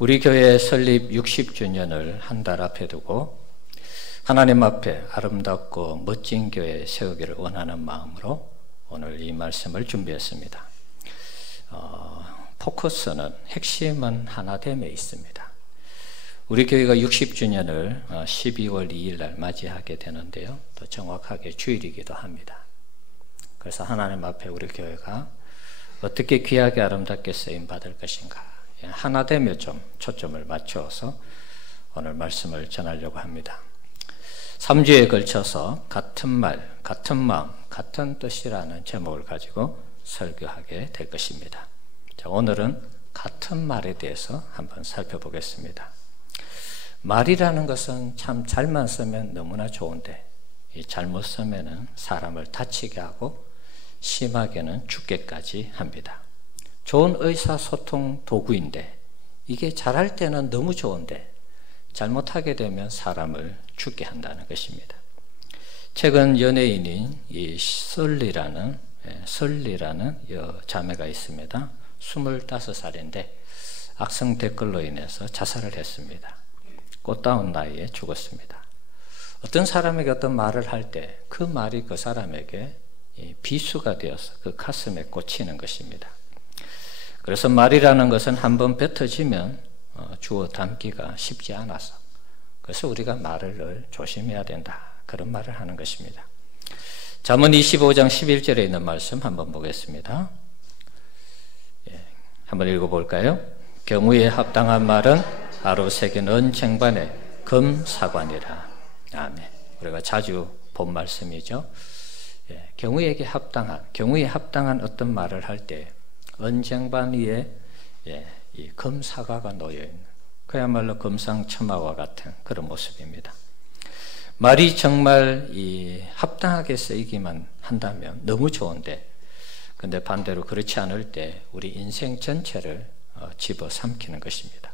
우리 교회 설립 60주년을 한 달 앞에 두고 하나님 앞에 아름답고 멋진 교회 세우기를 원하는 마음으로 오늘 이 말씀을 준비했습니다. 포커스는 핵심은 하나됨에 있습니다. 우리 교회가 60주년을 12월 2일 날 맞이하게 되는데요. 또 정확하게 주일이기도 합니다. 그래서 하나님 앞에 우리 교회가 어떻게 귀하게 아름답게 쓰임받을 것인가, 하나됨에 좀 초점을 맞추어서 오늘 말씀을 전하려고 합니다. 3주에 걸쳐서 같은 말, 같은 마음, 같은 뜻이라는 제목을 가지고 설교하게 될 것입니다. 자, 오늘은 같은 말에 대해서 한번 살펴보겠습니다. 말이라는 것은 참 잘만 쓰면 너무나 좋은데 잘못 쓰면 사람을 다치게 하고 심하게는 죽게까지 합니다. 좋은 의사소통 도구인데 이게 잘할 때는 너무 좋은데 잘못하게 되면 사람을 죽게 한다는 것입니다. 최근 연예인인 이 설리라는 자매가 있습니다. 25살인데 악성 댓글로 인해서 자살을 했습니다. 꽃다운 나이에 죽었습니다. 어떤 사람에게 어떤 말을 할 때 그 말이 그 사람에게 비수가 되어서 그 가슴에 꽂히는 것입니다. 그래서 말이라는 것은 한번 뱉어지면 주워 담기가 쉽지 않아서, 그래서 우리가 말을 늘 조심해야 된다, 그런 말을 하는 것입니다. 잠언 25장 11절에 있는 말씀 한번 보겠습니다. 한번 읽어볼까요? 경우에 합당한 말은 하루 새긴 은쟁반에 금사관이라. 아멘. 우리가 자주 본 말씀이죠. 경우에 합당한 어떤 말을 할 때 은쟁반 위에 이 금사과가 놓여있는, 그야말로 금상첨화와 같은 그런 모습입니다. 말이 정말 합당하게 쓰이기만 한다면 너무 좋은데, 근데 반대로 그렇지 않을 때 우리 인생 전체를 집어삼키는 것입니다.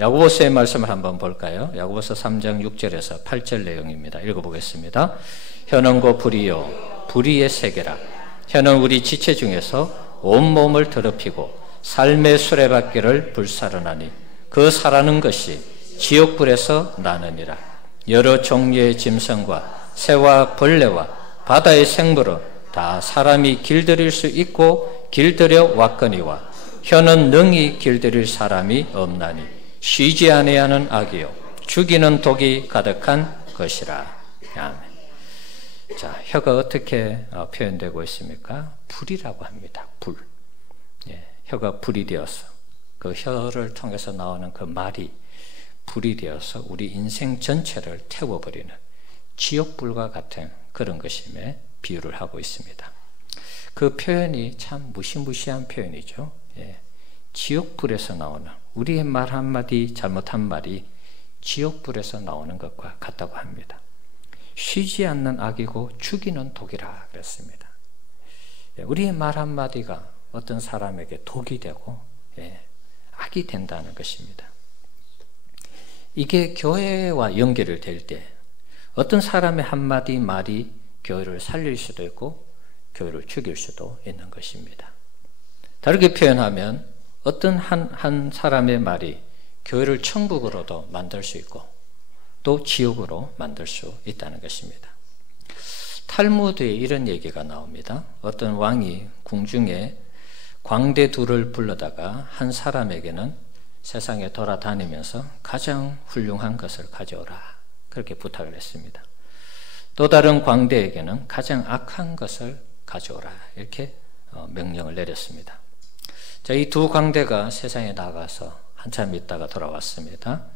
야고보서의 말씀을 한번 볼까요? 야고보서 3장 6절에서 8절 내용입니다. 읽어보겠습니다. 혀는 불이요 불의의 세계라. 혀는 우리 지체 중에서 온몸을 더럽히고 삶의 수레바퀴를 불사르나니 그 사라는 것이 지옥불에서 나느니라. 여러 종류의 짐승과 새와 벌레와 바다의 생물은 다 사람이 길들일 수 있고 길들여 왔거니와 혀는 능히 길들일 사람이 없나니 쉬지 아니하는 악이요 죽이는 독이 가득한 것이라. 아멘. 자, 혀가 어떻게 표현되고 있습니까? 불이라고 합니다. 불. 혀가 불이 되어서 그 혀를 통해서 나오는 그 말이 불이 되어서 우리 인생 전체를 태워버리는 지옥불과 같은 그런 것임에 비유를 하고 있습니다. 그 표현이 참 무시무시한 표현이죠. 지옥불에서 나오는, 우리의 말 한마디 잘못한 말이 지옥불에서 나오는 것과 같다고 합니다. 쉬지 않는 악이고 죽이는 독이라 그랬습니다. 우리의 말 한마디가 어떤 사람에게 독이 되고 악이 된다는 것입니다. 이게 교회와 연결을 될 때 어떤 사람의 한마디 말이 교회를 살릴 수도 있고 교회를 죽일 수도 있는 것입니다. 다르게 표현하면 어떤 한 사람의 말이 교회를 천국으로도 만들 수 있고 또 지옥으로 만들 수 있다는 것입니다. 탈무드에 이런 얘기가 나옵니다. 어떤 왕이 궁중에 광대 둘을 불러다가 한 사람에게는 세상에 돌아다니면서 가장 훌륭한 것을 가져오라, 그렇게 부탁을 했습니다. 또 다른 광대에게는 가장 악한 것을 가져오라, 이렇게 명령을 내렸습니다. 자, 이 두 광대가 세상에 나가서 한참 있다가 돌아왔습니다.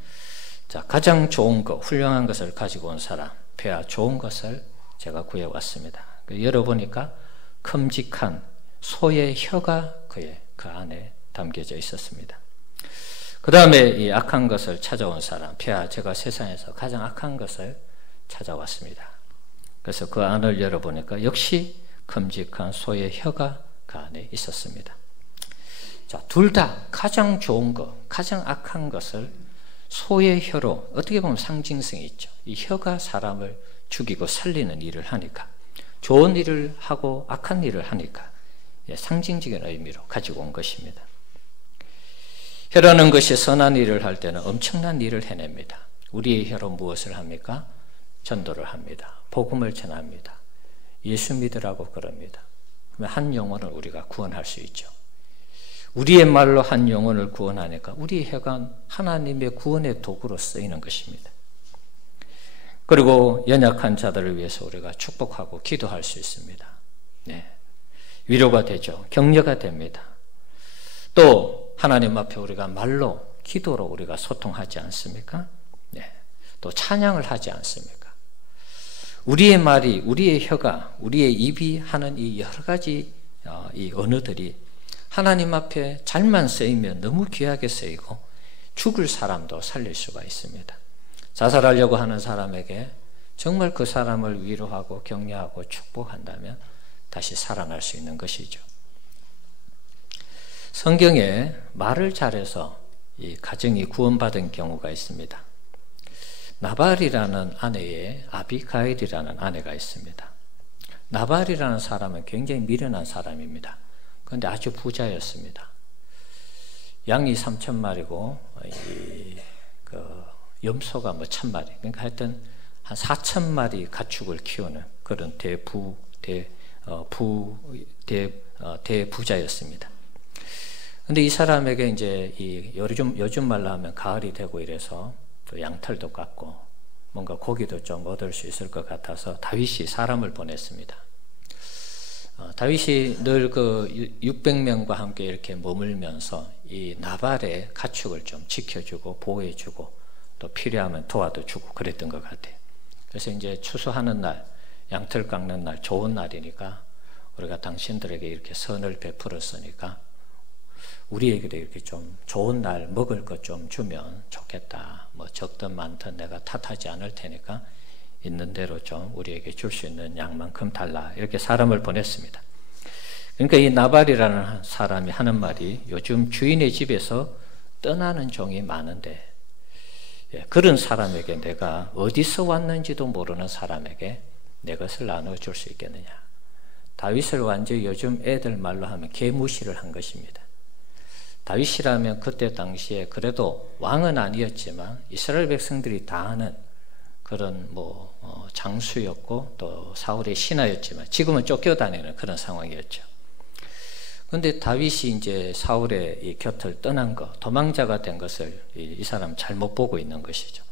자, 가장 좋은 것, 훌륭한 것을 가지고 온 사람, 폐하 좋은 것을 제가 구해왔습니다. 열어보니까 큼직한 소의 혀가 그 안에 담겨져 있었습니다. 그 다음에 이 악한 것을 찾아온 사람, 폐하 제가 세상에서 가장 악한 것을 찾아왔습니다. 그래서 그 안을 열어보니까 역시 큼직한 소의 혀가 그 안에 있었습니다. 자, 둘 다 가장 좋은 것, 가장 악한 것을 소의 혀로, 어떻게 보면 상징성이 있죠. 이 혀가 사람을 죽이고 살리는 일을 하니까, 좋은 일을 하고 악한 일을 하니까 상징적인 의미로 가지고 온 것입니다. 혀라는 것이 선한 일을 할 때는 엄청난 일을 해냅니다. 우리의 혀로 무엇을 합니까? 전도를 합니다. 복음을 전합니다. 예수 믿으라고 그럽니다. 그러면 한 영혼을 우리가 구원할 수 있죠. 우리의 말로 한 영혼을 구원하니까 우리의 혀가 하나님의 구원의 도구로 쓰이는 것입니다. 그리고 연약한 자들을 위해서 우리가 축복하고 기도할 수 있습니다. 네. 위로가 되죠. 격려가 됩니다. 또 하나님 앞에 우리가 말로 기도로 우리가 소통하지 않습니까? 네. 또 찬양을 하지 않습니까? 우리의 말이, 우리의 혀가, 우리의 입이 하는 이 여러 가지 이 언어들이 하나님 앞에 잘만 쓰이면 너무 귀하게 쓰이고 죽을 사람도 살릴 수가 있습니다. 자살하려고 하는 사람에게 정말 그 사람을 위로하고 격려하고 축복한다면 다시 살아날 수 있는 것이죠. 성경에 말을 잘해서 이 가정이 구원받은 경우가 있습니다. 나발이라는 아내에 아비가일이라는 아내가 있습니다. 나발이라는 사람은 굉장히 미련한 사람입니다. 그런데 아주 부자였습니다. 양이 3,000마리고 염소가 1,000마리, 그러니까 하여튼 한 4,000마리 가축을 키우는 그런 대부자였습니다. 근데 이 사람에게 이제 요즘 말로 하면 가을이 되고 이래서 또 양털도 깎고 뭔가 고기도 좀 얻을 수 있을 것 같아서 다윗이 사람을 보냈습니다. 다윗이 늘 그 600명과 함께 이렇게 머물면서 이 나발의 가축을 좀 지켜주고 보호해주고 또 필요하면 도와도 주고 그랬던 것 같아요. 그래서 이제 추수하는 날, 양털 깎는 날, 좋은 날이니까 우리가 당신들에게 이렇게 선을 베풀었으니까 우리에게도 이렇게 좀 좋은 날 먹을 것 좀 주면 좋겠다. 뭐 적든 많든 내가 탓하지 않을 테니까 있는 대로 좀 우리에게 줄 수 있는 양만큼 달라. 이렇게 사람을 보냈습니다. 그러니까 이 나발이라는 사람이 하는 말이 요즘 주인의 집에서 떠나는 종이 많은데 그런 사람에게 내가 어디서 왔는지도 모르는 사람에게 내 것을 나눠줄 수 있겠느냐. 다윗을 완전히 요즘 애들 말로 하면 개무시를 한 것입니다. 다윗이라면 그때 당시에 그래도 왕은 아니었지만 이스라엘 백성들이 다 아는 그런 장수였고 또 사울의 신하였지만 지금은 쫓겨다니는 그런 상황이었죠. 그런데 다윗이 이제 사울의 이 곁을 떠난 것, 도망자가 된 것을 이 사람 잘못 보고 있는 것이죠.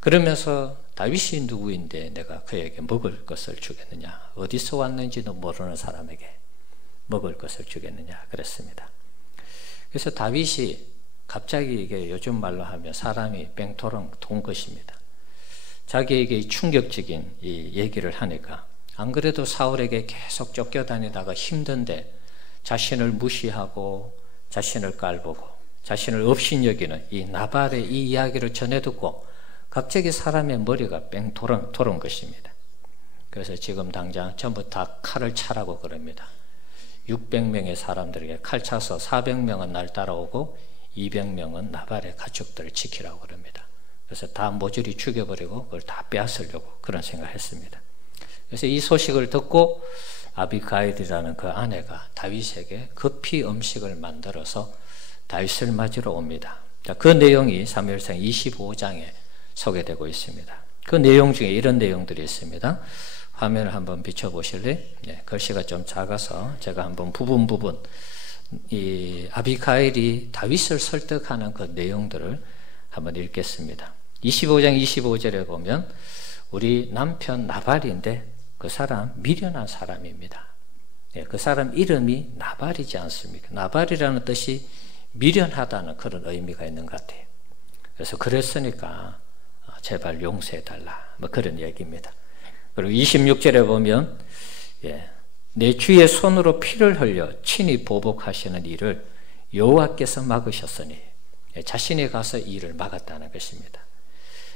그러면서 다윗이 누구인데 내가 그에게 먹을 것을 주겠느냐, 어디서 왔는지도 모르는 사람에게 먹을 것을 주겠느냐 그랬습니다. 그래서 다윗이 갑자기 이게 요즘 말로 하면 사람이 뺑토랑 돈 것입니다. 자기에게 충격적인 이 얘기를 하니까 안 그래도 사울에게 계속 쫓겨다니다가 힘든데 자신을 무시하고 자신을 깔보고 자신을 업신여기는 이 나발의 이 이야기를 전해 듣고 갑자기 사람의 머리가 뺑 돌은 것입니다. 그래서 지금 당장 전부 다 칼을 차라고 그럽니다. 600명의 사람들에게 칼 차서 400명은 날 따라오고 200명은 나발의 가축들을 지키라고 그럽니다. 그래서 다 모조리 죽여버리고 그걸 다 빼앗으려고 그런 생각을 했습니다. 그래서 이 소식을 듣고 아비가일이라는 그 아내가 다윗에게 급히 음식을 만들어서 다윗을 맞으러 옵니다. 그 내용이 사무엘상 25장에 소개되고 있습니다. 그 내용 중에 이런 내용들이 있습니다. 화면을 한번 비춰보실래요? 네, 글씨가 좀 작아서 제가 한번 부분 이 아비가일이 다윗을 설득하는 그 내용들을 한번 읽겠습니다. 25장 25절에 보면 우리 남편 나발인데 그 사람 미련한 사람입니다. 네, 그 사람 이름이 나발이지 않습니까? 나발이라는 뜻이 미련하다는 그런 의미가 있는 것 같아요. 그래서 그랬으니까 제발 용서해달라 뭐 그런 얘기입니다. 그리고 26절에 보면 내 주의 손으로 피를 흘려 친히 보복하시는 일을 여호와께서 막으셨으니 자신이 가서 이 일을 막았다는 것입니다.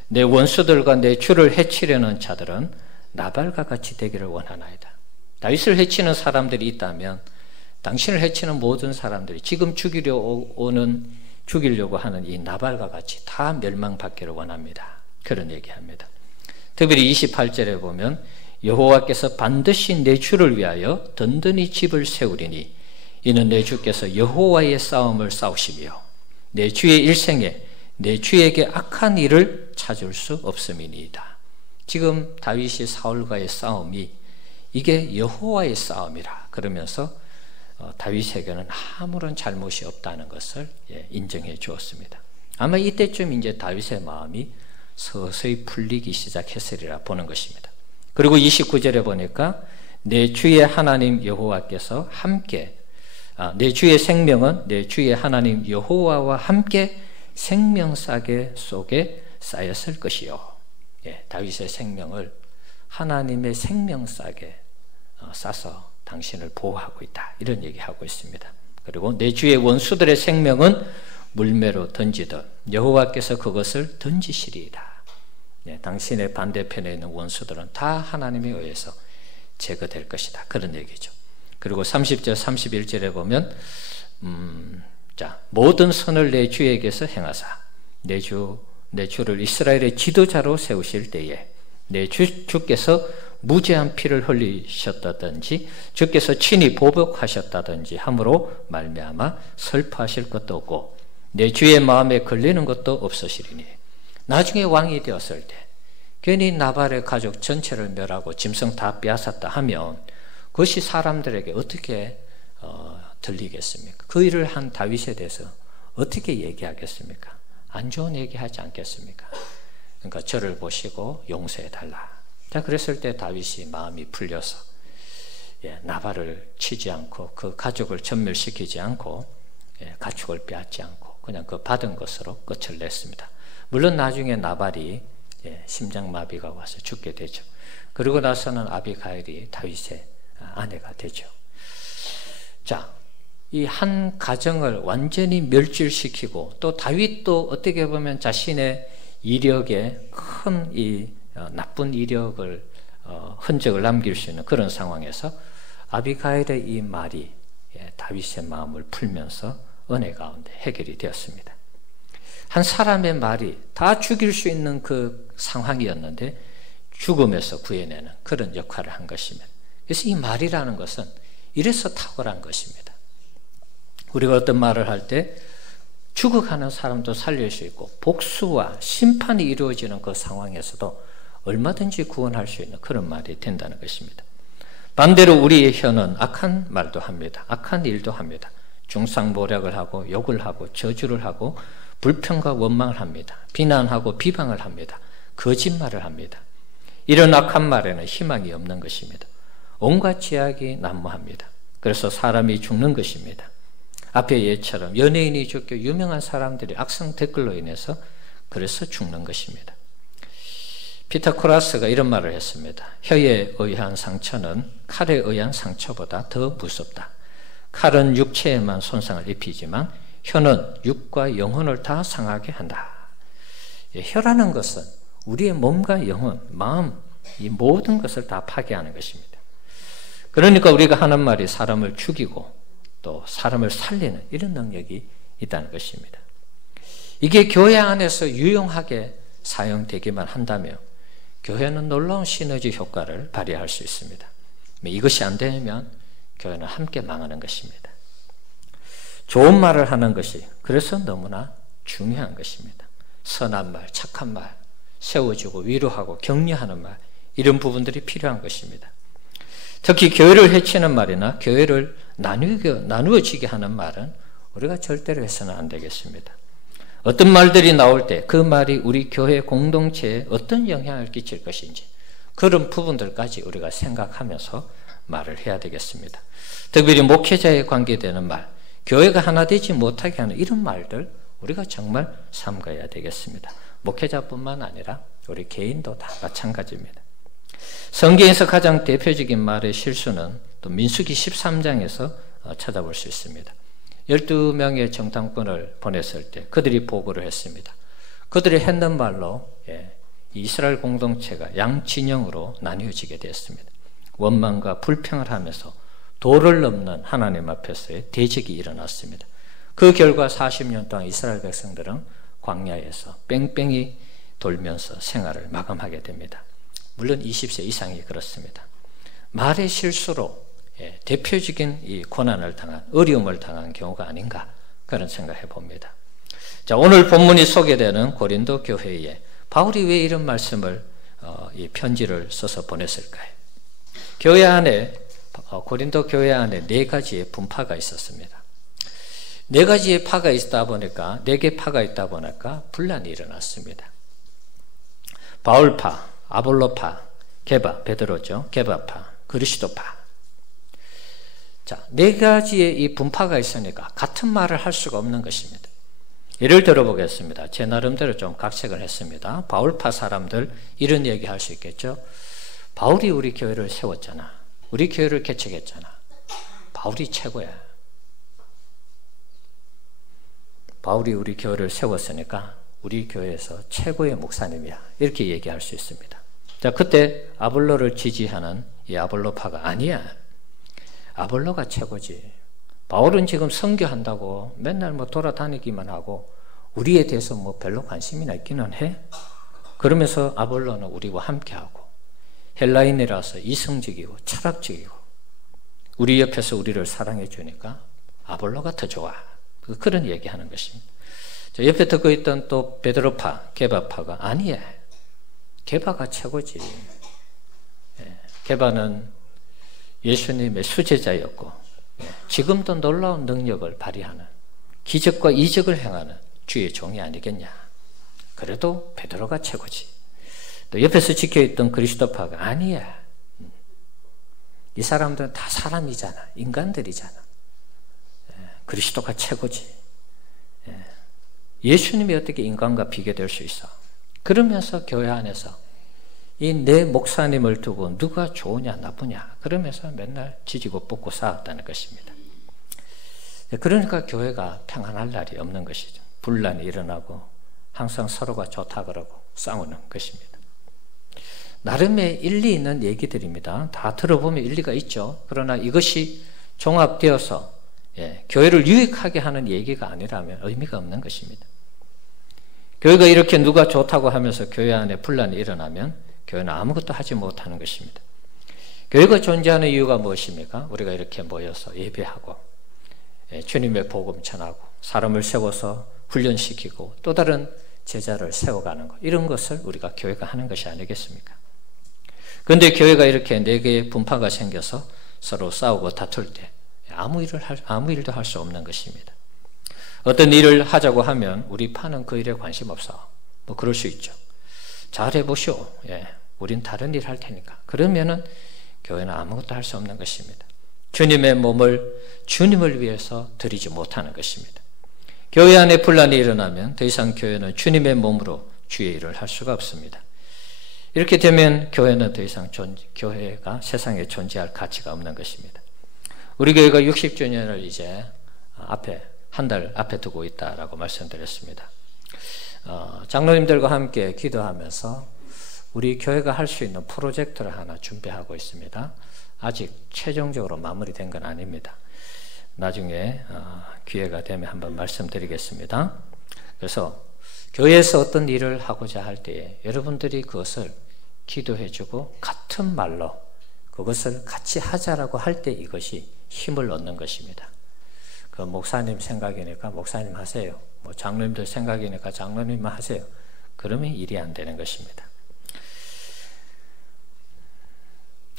내 원수들과 내 주를 해치려는 자들은 나발과 같이 되기를 원하나이다. 다윗을 해치는 사람들이 있다면 당신을 해치는 모든 사람들이 지금 죽이려고 하는 이 나발과 같이 다 멸망받기를 원합니다. 그런 얘기합니다. 특별히 28절에 보면 여호와께서 반드시 내 주를 위하여 든든히 집을 세우리니 이는 내 주께서 여호와의 싸움을 싸우시며 내 주의 일생에 내 주에게 악한 일을 찾을 수 없음이니이다. 지금 다윗이 사울과의 싸움이 이게 여호와의 싸움이라 그러면서 다윗에게는 아무런 잘못이 없다는 것을 인정해 주었습니다. 아마 이때쯤 이제 다윗의 마음이 서서히 풀리기 시작했으리라 보는 것입니다. 그리고 29절에 보니까 내 주의 하나님 여호와께서 함께 내 주의 생명은 내 주의 하나님 여호와와 함께 생명싸개 속에 쌓였을 것이요. 다윗의 생명을 하나님의 생명싸개 싸서 당신을 보호하고 있다. 이런 얘기하고 있습니다. 그리고 내 주의 원수들의 생명은 물매로 던지듯 여호와께서 그것을 던지시리이다. 당신의 반대편에 있는 원수들은 다 하나님에 의해서 제거될 것이다. 그런 얘기죠. 그리고 30절 31절에 보면 모든 선을 내 주에게서 행하사 내 주를 이스라엘의 지도자로 세우실 때에 내 주께서 무죄한 피를 흘리셨다든지 주께서 친히 보복하셨다든지 함으로 말미암아 슬퍼하실 것도 없고 내 주의 마음에 걸리는 것도 없으시리니 나중에 왕이 되었을 때 괜히 나발의 가족 전체를 멸하고 짐승 다 빼앗았다 하면 그것이 사람들에게 어떻게 들리겠습니까? 그 일을 한 다윗에 대해서 어떻게 얘기하겠습니까? 안 좋은 얘기하지 않겠습니까? 그러니까 저를 보시고 용서해달라. 자, 그랬을 때 다윗이 마음이 풀려서 나발을 치지 않고 그 가족을 전멸시키지 않고 가축을 빼앗지 않고 그냥 그 받은 것으로 끝을 냈습니다. 물론 나중에 나발이 심장마비가 와서 죽게 되죠. 그러고 나서는 아비가일이 다윗의 아내가 되죠. 자, 이 한 가정을 완전히 멸절시키고 또 다윗도 어떻게 보면 자신의 이력에 큰 이 나쁜 이력을 흔적을 남길 수 있는 그런 상황에서 아비가일의 이 말이 다윗의 마음을 풀면서 은혜 가운데 해결이 되었습니다. 한 사람의 말이 다 죽일 수 있는 그 상황이었는데 죽음에서 구해내는 그런 역할을 한 것입니다. 그래서 이 말이라는 것은 이래서 탁월한 것입니다. 우리가 어떤 말을 할 때 죽어가는 사람도 살릴 수 있고 복수와 심판이 이루어지는 그 상황에서도 얼마든지 구원할 수 있는 그런 말이 된다는 것입니다. 반대로 우리의 혀는 악한 말도 합니다. 악한 일도 합니다. 중상모략을 하고 욕을 하고 저주를 하고 불평과 원망을 합니다. 비난하고 비방을 합니다. 거짓말을 합니다. 이런 악한 말에는 희망이 없는 것입니다. 온갖 죄악이 난무합니다. 그래서 사람이 죽는 것입니다. 앞의 예처럼 연예인이 죽고 유명한 사람들이 악성 댓글로 인해서 그래서 죽는 것입니다. 피타고라스가 이런 말을 했습니다. 혀에 의한 상처는 칼에 의한 상처보다 더 무섭다. 칼은 육체에만 손상을 입히지만 혀는 육과 영혼을 다 상하게 한다. 혀라는 것은 우리의 몸과 영혼, 마음, 이 모든 것을 다 파괴하는 것입니다. 그러니까 우리가 하는 말이 사람을 죽이고 또 사람을 살리는 이런 능력이 있다는 것입니다. 이게 교회 안에서 유용하게 사용되기만 한다면 교회는 놀라운 시너지 효과를 발휘할 수 있습니다. 이것이 안 되면 교회는 함께 망하는 것입니다. 좋은 말을 하는 것이 그래서 너무나 중요한 것입니다. 선한 말, 착한 말, 세워주고 위로하고 격려하는 말, 이런 부분들이 필요한 것입니다. 특히 교회를 해치는 말이나 교회를 나누어지게 하는 말은 우리가 절대로 해서는 안 되겠습니다. 어떤 말들이 나올 때 그 말이 우리 교회 공동체에 어떤 영향을 끼칠 것인지 그런 부분들까지 우리가 생각하면서 말을 해야 되겠습니다. 특별히 목회자에 관계되는 말, 교회가 하나 되지 못하게 하는 이런 말들 우리가 정말 삼가야 되겠습니다. 목회자뿐만 아니라 우리 개인도 다 마찬가지입니다. 성경에서 가장 대표적인 말의 실수는 또 민수기 13장에서 찾아볼 수 있습니다. 12명의 정탐꾼을 보냈을 때 그들이 보고를 했습니다. 그들이 했는 말로 이스라엘 공동체가 양진영으로 나뉘어지게 되었습니다. 원망과 불평을 하면서 도를 넘는 하나님 앞에서의 대적이 일어났습니다. 그 결과 40년 동안 이스라엘 백성들은 광야에서 뺑뺑이 돌면서 생활을 마감하게 됩니다. 물론 20세 이상이 그렇습니다. 말의 실수로 대표적인 이 고난을 당한, 어려움을 당한 경우가 아닌가 그런 생각해 봅니다. 자, 오늘 본문이 소개되는 고린도 교회에 바울이 왜 이런 말씀을 이 편지를 써서 보냈을까요? 교회 안에 고린도 교회 안에 4가지의 분파가 있었습니다. 4가지의 파가 있다 보니까 4개 파가 있다 보니까 분란이 일어났습니다. 바울파, 아볼로파, 게바, 베드로죠. 게바파, 그리스도파. 자, 4가지의 이 분파가 있으니까 같은 말을 할 수가 없는 것입니다. 예를 들어 보겠습니다. 제 나름대로 좀 각색을 했습니다. 바울파 사람들 이런 얘기 할 수 있겠죠. 바울이 우리 교회를 세웠잖아. 우리 교회를 개척했잖아. 바울이 최고야. 바울이 우리 교회를 세웠으니까 우리 교회에서 최고의 목사님이야. 이렇게 얘기할 수 있습니다. 자, 그때 아볼로를 지지하는 이 아볼로파가 아니야. 아볼로가 최고지. 바울은 지금 선교한다고 맨날 뭐 돌아다니기만 하고 우리에 대해서 뭐 별로 관심이나 있기는 해. 그러면서 아볼로는 우리와 함께하고 헬라인이라서 이성적이고 철학적이고 우리 옆에서 우리를 사랑해 주니까 아볼로가 더 좋아. 그런 얘기하는 것입니다. 자, 옆에 듣고 있던 또 베드로파, 게바파가 아니야. 게바가 최고지. 게바는 예수님의 수제자였고 지금도 놀라운 능력을 발휘하는 기적과 이적을 행하는 주의 종이 아니겠냐. 그래도 베드로가 최고지. 또 옆에서 지켜있던 그리스도파가 아니야. 이 사람들은 다 사람이잖아. 인간들이잖아. 그리스도가 최고지. 예수님이 어떻게 인간과 비교될 수 있어. 그러면서 교회 안에서 이 내 목사님을 두고 누가 좋으냐 나쁘냐 그러면서 맨날 지지고 볶고 싸웠다는 것입니다. 그러니까 교회가 평안할 날이 없는 것이죠. 분란이 일어나고 항상 서로가 좋다 그러고 싸우는 것입니다. 나름의 일리 있는 얘기들입니다. 다 들어보면 일리가 있죠. 그러나 이것이 종합되어서 교회를 유익하게 하는 얘기가 아니라면 의미가 없는 것입니다. 교회가 이렇게 누가 좋다고 하면서 교회 안에 분란이 일어나면 교회는 아무것도 하지 못하는 것입니다. 교회가 존재하는 이유가 무엇입니까? 우리가 이렇게 모여서 예배하고 주님의 복음 전하고 사람을 세워서 훈련시키고 또 다른 제자를 세워가는 것, 이런 것을 우리가 교회가 하는 것이 아니겠습니까? 그런데 교회가 이렇게 4개의 분파가 생겨서 서로 싸우고 다툴 때 아무 일도 할 수 없는 것입니다. 어떤 일을 하자고 하면 우리 파는 그 일에 관심 없어. 뭐 그럴 수 있죠. 잘해보시오. 우린 다른 일 할 테니까. 그러면은 교회는 아무것도 할 수 없는 것입니다. 주님의 몸을 주님을 위해서 드리지 못하는 것입니다. 교회 안에 분란이 일어나면 더 이상 교회는 주님의 몸으로 주의 일을 할 수가 없습니다. 이렇게 되면 교회는 더 이상 교회가 세상에 존재할 가치가 없는 것입니다. 우리 교회가 60주년을 이제 한 달 앞에 두고 있다라고 말씀드렸습니다. 장로님들과 함께 기도하면서 우리 교회가 할 수 있는 프로젝트를 하나 준비하고 있습니다. 아직 최종적으로 마무리된 건 아닙니다. 나중에 기회가 되면 한번 말씀드리겠습니다. 그래서 교회에서 어떤 일을 하고자 할 때에 여러분들이 그것을 기도해주고 같은 말로 그것을 같이 하자라고 할 때 이것이 힘을 얻는 것입니다. 그 목사님 생각이니까 목사님 하세요. 뭐 장로님들 생각이니까 장로님만 하세요. 그러면 일이 안 되는 것입니다.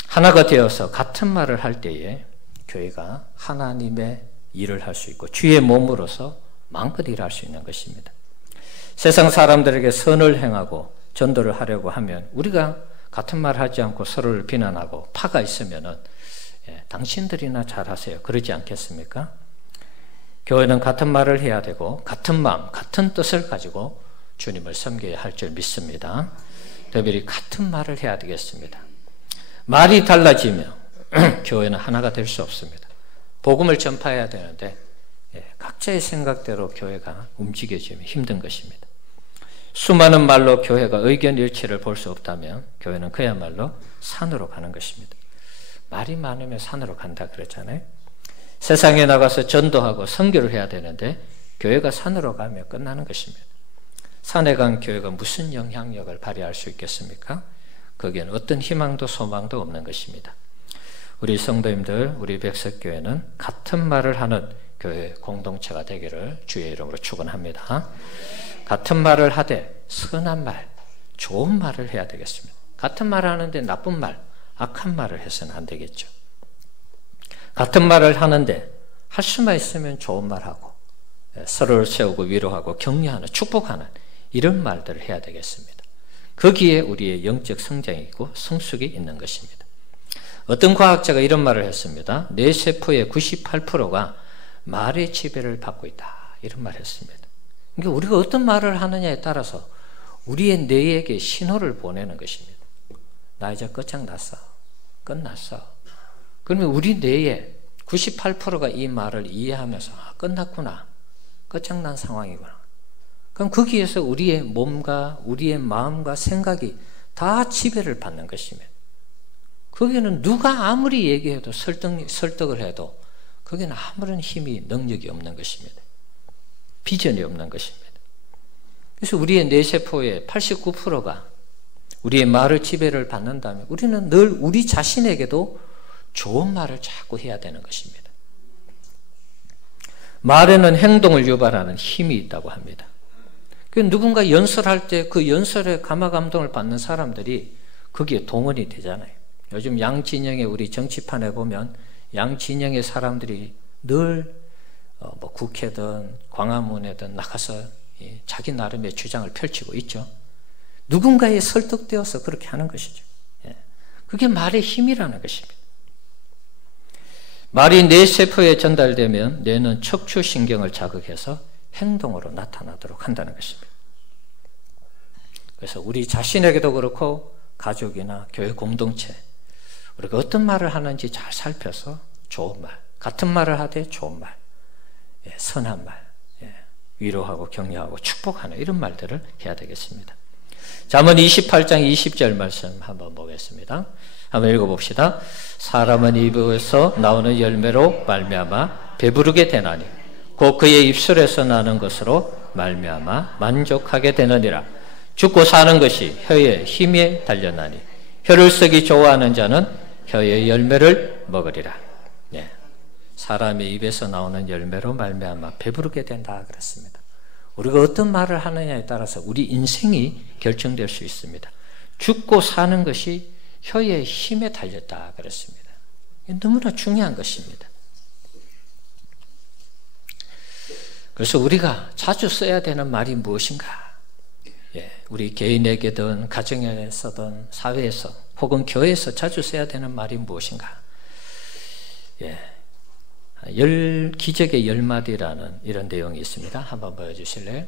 하나가 되어서 같은 말을 할 때에 교회가 하나님의 일을 할 수 있고 주의 몸으로서 마음껏 일할 수 있는 것입니다. 세상 사람들에게 선을 행하고 전도를 하려고 하면 우리가 같은 말 하지 않고 서로를 비난하고 파가 있으면은 당신들이나 잘하세요. 그러지 않겠습니까? 교회는 같은 말을 해야 되고 같은 마음, 같은 뜻을 가지고 주님을 섬겨야 할 줄 믿습니다. 특별히 같은 말을 해야 되겠습니다. 말이 달라지면 교회는 하나가 될 수 없습니다. 복음을 전파해야 되는데 각자의 생각대로 교회가 움직여지면 힘든 것입니다. 수많은 말로 교회가 의견 일치를 볼 수 없다면 교회는 그야말로 산으로 가는 것입니다. 말이 많으면 산으로 간다 그랬잖아요. 세상에 나가서 전도하고 선교를 해야 되는데 교회가 산으로 가면 끝나는 것입니다. 산에 간 교회가 무슨 영향력을 발휘할 수 있겠습니까? 거기에는 어떤 희망도 소망도 없는 것입니다. 우리 성도님들, 우리 백석교회는 같은 말을 하는 교회 공동체가 되기를 주의 이름으로 축원합니다. 같은 말을 하되 선한 말, 좋은 말을 해야 되겠습니다. 같은 말을 하는데 나쁜 말, 악한 말을 해서는 안 되겠죠. 같은 말을 하는데 할 수만 있으면 좋은 말하고 서로를 세우고 위로하고 격려하는, 축복하는 이런 말들을 해야 되겠습니다. 거기에 우리의 영적 성장이고 성숙이 있는 것입니다. 어떤 과학자가 이런 말을 했습니다. 뇌 세포의 98%가 말의 지배를 받고 있다, 이런 말을 했습니다. 그러니까 우리가 어떤 말을 하느냐에 따라서 우리의 뇌에게 신호를 보내는 것입니다. 나 이제 끝장났어, 끝났어. 그러면 우리 뇌에 98%가 이 말을 이해하면서 끝났구나, 끝장난 상황이구나. 그럼 거기에서 우리의 몸과 우리의 마음과 생각이 다 지배를 받는 것입니다. 거기는 누가 아무리 얘기해도 설득을 해도 거기는 아무런 힘이, 능력이 없는 것입니다. 비전이 없는 것입니다. 그래서 우리의 뇌세포의 89%가 우리의 말을 지배를 받는다면 우리는 늘 우리 자신에게도 좋은 말을 자꾸 해야 되는 것입니다. 말에는 행동을 유발하는 힘이 있다고 합니다. 누군가 연설할 때 그 연설에 감화감동을 받는 사람들이 거기에 동원이 되잖아요. 요즘 양진영의 우리 정치판에 보면 양진영의 사람들이 늘 국회든 광화문에든 나가서 자기 나름의 주장을 펼치고 있죠. 누군가에 설득되어서 그렇게 하는 것이죠. 그게 말의 힘이라는 것입니다. 말이 뇌 세포에 전달되면 뇌는 척추신경을 자극해서 행동으로 나타나도록 한다는 것입니다. 그래서 우리 자신에게도 그렇고 가족이나 교회 공동체, 우리가 어떤 말을 하는지 잘 살펴서 좋은 말, 같은 말을 하되 좋은 말, 선한 말, 위로하고 격려하고 축복하는 이런 말들을 해야 되겠습니다. 잠언 28장 20절 말씀 한번 보겠습니다. 한번 읽어봅시다. 사람은 입에서 나오는 열매로 말미암아 배부르게 되나니 곧 그의 입술에서 나는 것으로 말미암아 만족하게 되느니라. 죽고 사는 것이 혀의 힘에 달렸나니 혀를 쓰기 좋아하는 자는 혀의 열매를 먹으리라. 사람의 입에서 나오는 열매로 말미암아 배부르게 된다 그랬습니다. 우리가 어떤 말을 하느냐에 따라서 우리 인생이 결정될 수 있습니다. 죽고 사는 것이 혀의 힘에 달렸다 그랬습니다. 너무나 중요한 것입니다. 그래서 우리가 자주 써야 되는 말이 무엇인가? 우리 개인에게든 가정에서든 사회에서 혹은 교회에서 자주 써야 되는 말이 무엇인가? 기적의 10마디라는 이런 내용이 있습니다. 한번 보여주실래요?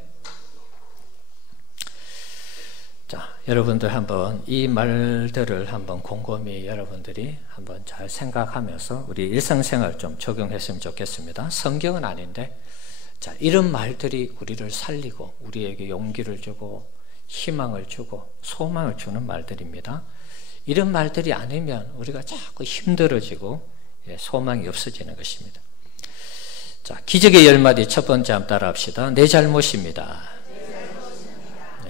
자, 여러분들 한번 이 말들을 한번 곰곰이 여러분들이 한번 잘 생각하면서 우리 일상생활 좀 적용했으면 좋겠습니다. 성경은 아닌데, 자, 이런 말들이 우리를 살리고 우리에게 용기를 주고 희망을 주고 소망을 주는 말들입니다. 이런 말들이 아니면 우리가 자꾸 힘들어지고 소망이 없어지는 것입니다. 자, 기적의 10마디 첫 번째 한번 따라합시다. 내 잘못입니다.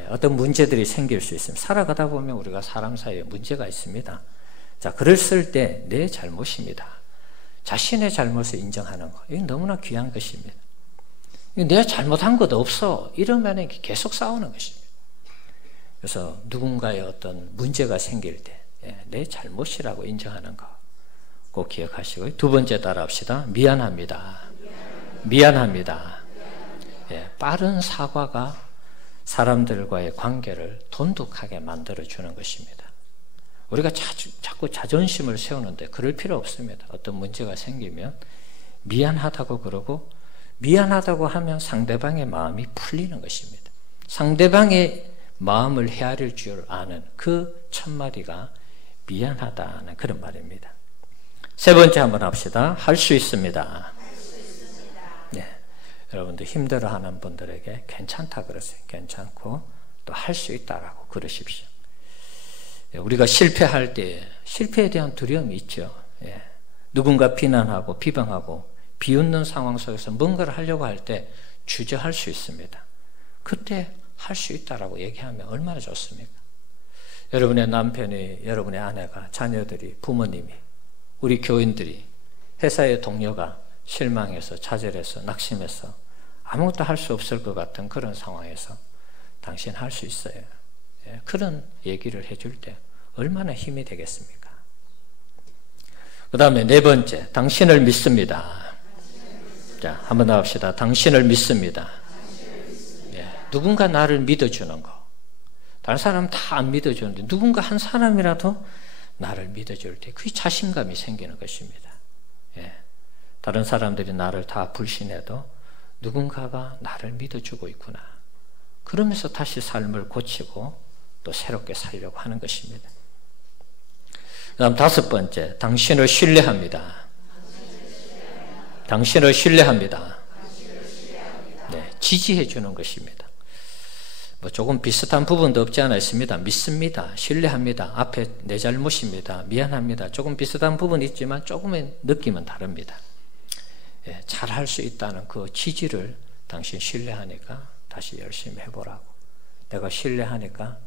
어떤 문제들이 생길 수 있습니다. 살아가다 보면 우리가 사람 사이에 문제가 있습니다. 자, 글을 쓸 때 내 잘못입니다. 자신의 잘못을 인정하는 거, 이건 너무나 귀한 것입니다. 내가 잘못한 것도 없어, 이러면 계속 싸우는 것입니다. 그래서 누군가의 어떤 문제가 생길 때 내 잘못이라고 인정하는 거 꼭 기억하시고요. 두 번째 따라합시다. 미안합니다. 미안합니다. 빠른 사과가 사람들과의 관계를 돈독하게 만들어주는 것입니다. 우리가 자꾸 자존심을 세우는데 그럴 필요 없습니다. 어떤 문제가 생기면 미안하다고 그러고, 미안하다고 하면 상대방의 마음이 풀리는 것입니다. 상대방의 마음을 헤아릴 줄 아는 그 첫마디가 미안하다는 그런 말입니다. 세 번째 한번 합시다. 할 수 있습니다. 여러분들 힘들어하는 분들에게 괜찮다 그러세요. 괜찮고 또 할 수 있다라고 그러십시오. 우리가 실패할 때 실패에 대한 두려움이 있죠. 누군가 비난하고 비방하고 비웃는 상황 속에서 뭔가를 하려고 할 때 주저할 수 있습니다. 그때 할 수 있다라고 얘기하면 얼마나 좋습니까? 여러분의 남편이, 여러분의 아내가, 자녀들이, 부모님이, 우리 교인들이, 회사의 동료가 실망해서 좌절해서 낙심해서 아무것도 할 수 없을 것 같은 그런 상황에서 당신 할 수 있어요. 그런 얘기를 해줄 때 얼마나 힘이 되겠습니까? 그 다음에 네 번째, 당신을 믿습니다. 자, 한번 더 합시다. 당신을 믿습니다. 누군가 나를 믿어주는 거. 다른 사람 다 안 믿어주는데 누군가 한 사람이라도 나를 믿어줄 때 그게 자신감이 생기는 것입니다. 다른 사람들이 나를 다 불신해도 누군가가 나를 믿어주고 있구나. 그러면서 다시 삶을 고치고 또 새롭게 살려고 하는 것입니다. 그 다음 다섯 번째, 당신을 신뢰합니다. 당신을 신뢰합니다. 네, 지지해 주는 것입니다. 뭐 조금 비슷한 부분도 없지 않아 있습니다. 믿습니다. 신뢰합니다. 앞에 내 잘못입니다. 미안합니다. 조금 비슷한 부분이 있지만 조금의 느낌은 다릅니다. 잘할 수 있다는 그 지지를 당신 신뢰하니까 다시 열심히 해보라고. 내가 신뢰하니까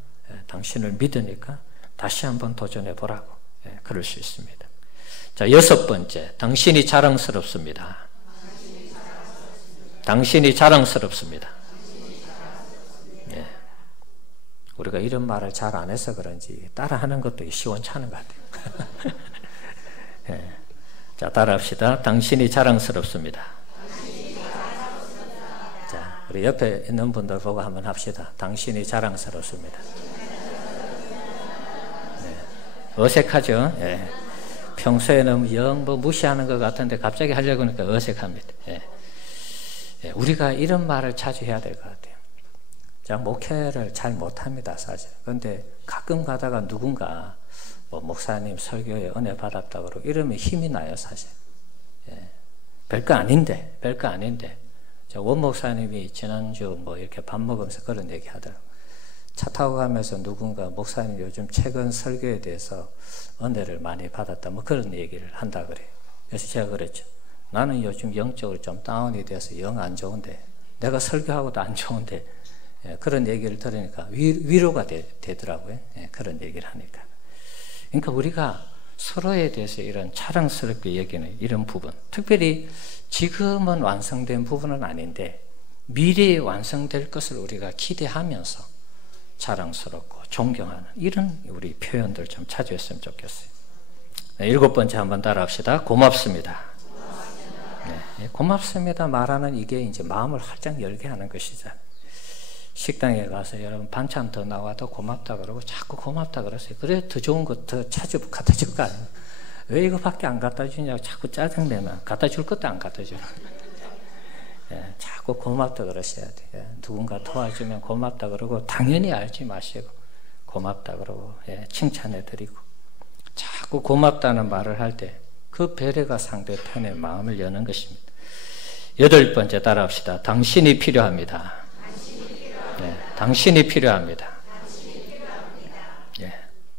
당신을 믿으니까 다시 한번 도전해보라고. 그럴 수 있습니다. 자, 여섯 번째, 당신이 자랑스럽습니다. 당신이 자랑스럽습니다. 우리가 이런 말을 잘 안 해서 그런지 따라하는 것도 시원찮은 것 같아요. 자, 따라합시다. 당신이 자랑스럽습니다. 자, 우리 옆에 있는 분들 보고 한번 합시다. 당신이 자랑스럽습니다. 어색하죠? 평소에는 영 뭐 무시하는 것 같은데 갑자기 하려고 하니까 어색합니다. 우리가 이런 말을 자주 해야 될 것 같아요. 자, 목회를 잘 못합니다, 사실. 그런데 가끔 가다가 누군가 뭐 목사님 설교에 은혜 받았다 그러고 이러면 힘이 나요, 사실. 별거 아닌데. 원 목사님이 지난주 뭐 이렇게 밥 먹으면서 그런 얘기 하더라고요. 차 타고 가면서 누군가 목사님 요즘 최근 설교에 대해서 은혜를 많이 받았다 뭐 그런 얘기를 한다 그래요. 그래서 제가 그랬죠. 나는 요즘 영적으로 좀 다운이 돼서 영 안 좋은데 내가 설교하고도 안 좋은데 그런 얘기를 들으니까 위로가 되더라고요. 그런 얘기를 하니까. 그러니까 우리가 서로에 대해서 이런 자랑스럽게 여기는 이런 부분, 특별히 지금은 완성된 부분은 아닌데 미래에 완성될 것을 우리가 기대하면서 자랑스럽고 존경하는 이런 우리 표현들 좀 찾아했으면 좋겠어요. 네, 일곱 번째 한번 따라합시다. 고맙습니다. 고맙습니다 말하는 이게 이제 마음을 활짝 열게 하는 것이죠. 식당에 가서 여러분 반찬 더 나와도 고맙다 그러고 자꾸 고맙다 그러세요. 그래 더 좋은 거 더 자주 갖다 줄 거 아니에요. 왜 이거밖에 안 갖다 주냐고 자꾸 짜증내면 갖다 줄 것도 안 갖다 주는 자꾸 고맙다 그러셔야 돼요. 누군가 도와주면 고맙다 그러고 당연히 알지 마시고 고맙다 그러고 칭찬해 드리고 자꾸 고맙다는 말을 할 때 그 배려가 상대편의 마음을 여는 것입니다. 여덟 번째 따라합시다. 당신이 필요합니다. 당신이 필요합니다.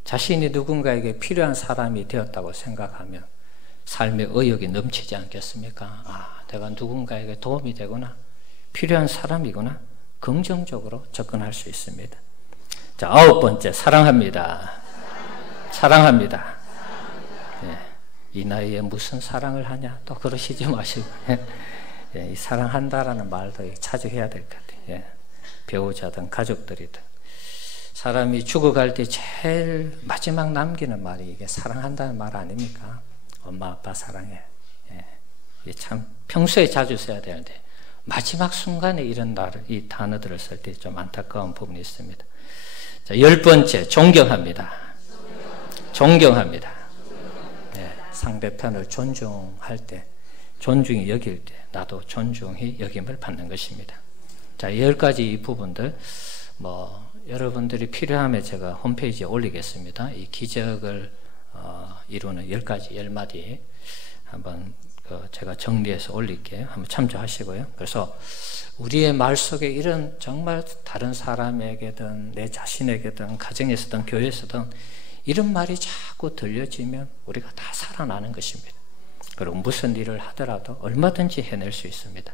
자신이 누군가에게 필요한 사람이 되었다고 생각하면 삶의 의욕이 넘치지 않겠습니까? 아, 내가 누군가에게 도움이 되구나. 필요한 사람이구나. 긍정적으로 접근할 수 있습니다. 자, 아홉 번째, 사랑합니다. 사랑합니다. 이 나이에 무슨 사랑을 하냐? 또 그러시지 마시고. 이 사랑한다라는 말도 자주 해야 될 것 같아요. 배우자든 가족들이든. 사람이 죽어갈 때 제일 마지막 남기는 말이 이게 사랑한다는 말 아닙니까? 엄마, 아빠 사랑해. 이게 참 평소에 자주 써야 되는데 마지막 순간에 이런 이 단어들을 쓸 때 좀 안타까운 부분이 있습니다. 자, 열 번째, 존경합니다. 존경합니다. 상대편을 존중할 때, 존중히 여길 때 나도 존중히 여김을 받는 것입니다. 자, 10가지 이 부분들 여러분들이 필요하면 제가 홈페이지에 올리겠습니다. 이 기적을 이루는 10가지 10마디 한번 제가 정리해서 올릴게요. 한번 참조하시고요. 그래서 우리의 말 속에 이런 정말 다른 사람에게든 내 자신에게든 가정에서든 교회에서든 이런 말이 자꾸 들려지면 우리가 다 살아나는 것입니다. 그리고 무슨 일을 하더라도 얼마든지 해낼 수 있습니다.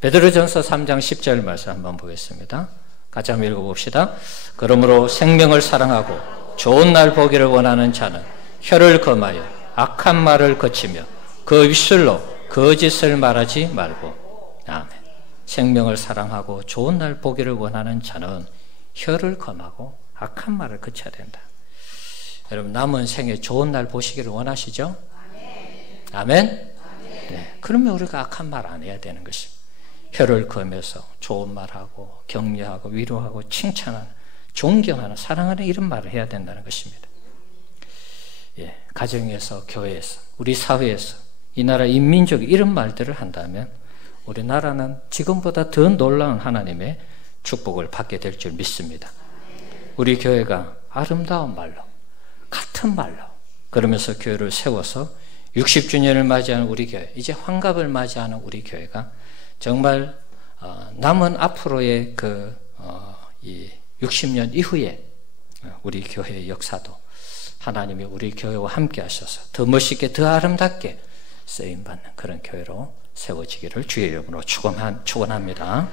베드로전서 3장 10절 말씀 한번 보겠습니다. 같이 한번 읽어봅시다. 그러므로 생명을 사랑하고 좋은 날 보기를 원하는 자는 혀를 금하여 악한 말을 거치며 그 입술로 거짓을 말하지 말고. 아멘. 생명을 사랑하고 좋은 날 보기를 원하는 자는 혀를 검하고 악한 말을 그쳐야 된다. 여러분 남은 생에 좋은 날 보시기를 원하시죠? 아멘? 네. 그러면 우리가 악한 말 안 해야 되는 것입니다. 혀를 검해서 좋은 말하고 격려하고 위로하고 칭찬하는, 존경하는, 사랑하는 이런 말을 해야 된다는 것입니다. 예, 가정에서, 교회에서, 우리 사회에서, 이 나라 인민족이 이런 말들을 한다면 우리나라는 지금보다 더 놀라운 하나님의 축복을 받게 될 줄 믿습니다. 우리 교회가 아름다운 말로, 같은 말로, 그러면서 교회를 세워서 60주년을 맞이하는 우리 교회, 이제 환갑을 맞이하는 우리 교회가 정말 남은 앞으로의 이 60년 이후에 우리 교회의 역사도 하나님이 우리 교회와 함께 하셔서 더 멋있게, 더 아름답게 쓰임받는 그런 교회로 세워지기를 주의 이름으로 축원합니다.